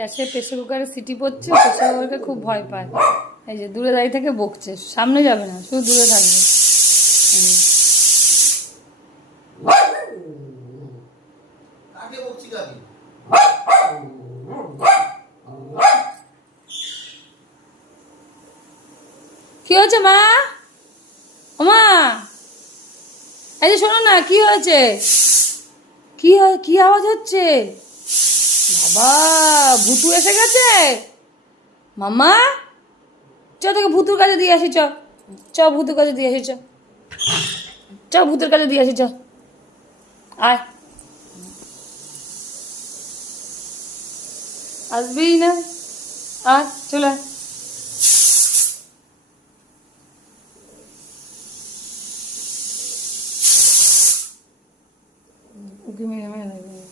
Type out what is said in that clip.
গ্যাসে প্রেসার কুকারে সিটি পড়ছে, প্রেসার কুকারকে খুব ভয় পায়। এই যে দূরে দাঁড়িয়ে থেকে বকছে, সামনে যাবে না, শুধু দূরে থাকবে। কি হয়েছে মা? ওমা, এই যে শোনো না, কি হয়েছে? কি আওয়াজ হচ্ছে? বাবা, ভুতু এসে গেছে। মামা, চ তোকে ভুতুর কাছে দিয়ে আসি, চ চ ভুতুর কাছে দিয়ে আসি, চ চ ভূতের কাছে দিয়ে আসি, চ আয়। আসবি না? আয়, চলে আয়। উকি মেরে মেরে